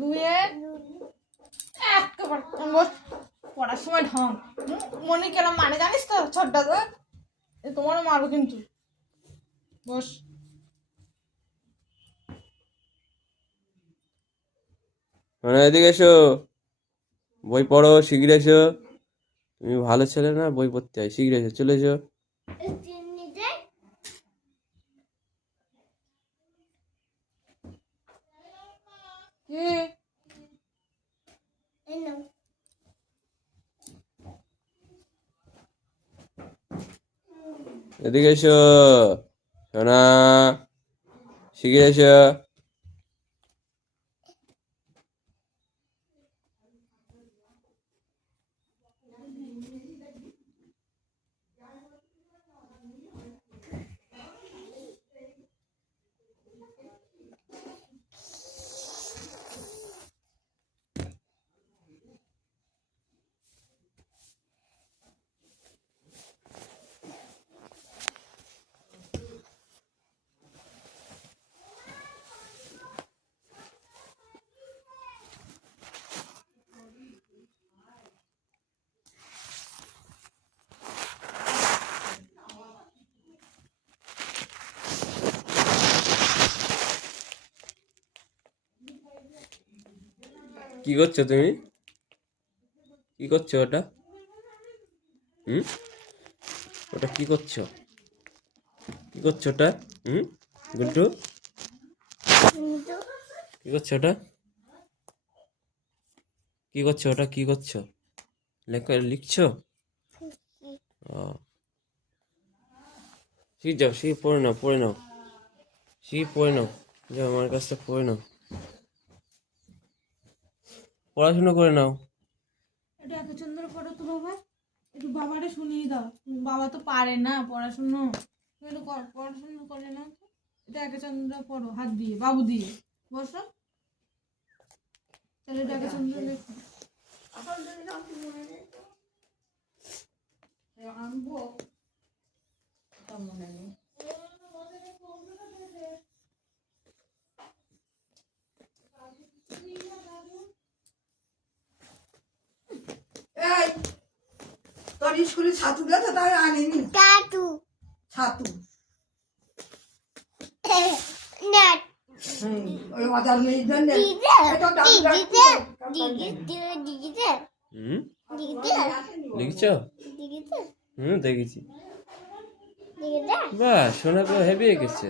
দুয়ে একেবারে পড়ার সময় ঢং। মনে কেরম মানে জানিস তো? ছোট্টা তো তোমারও মারবো কিন্তু। বস। মানে এদিকে এসো, বই পড়ো, শিগগির এসো। তুমি ভালো ছেলে না, বই পড়তে হয়, শিগগির এসো, চলে এসো। এদিকে এসো সোনা, শিগগির এসো। কি করছো তুমি? কি করছো ওটা? ওটা কি করছো? কি করছো ওটা? গুড্ডু, কি করছো ওটা? কি করছো ওটা? কি করছো? লিখছো? ও, শিখ যাও, শিখ, পড়ে নাও, পড়ে নাও, শিখ, পড়ে নাও, যাও আমার কাছ থেকে পড়ে নাও, পড়াশোনা করে নাও। এটা একচন্দ্র পড়ো তো বাবা, একটু বাবারে শুনিয়ে দাও। বাবা তো পারে না পড়াশুনো, তুমি একটু পড়াশুনো করে নাও তো। এটা একচন্দ্র পড়ো হাত দিয়ে, বাবু দিয়ে। বসো, তাহলে এটা একচন্দ্র লেখো। আনবো মনে নেই। এই তোর স্কুলে ছাতু গেছে তাই আনিনি ছাতু ওই অজার মেয়ের জন্য লিখছো? দেখেছি। বাহ, সোনা তো হেভি এঁকেছে।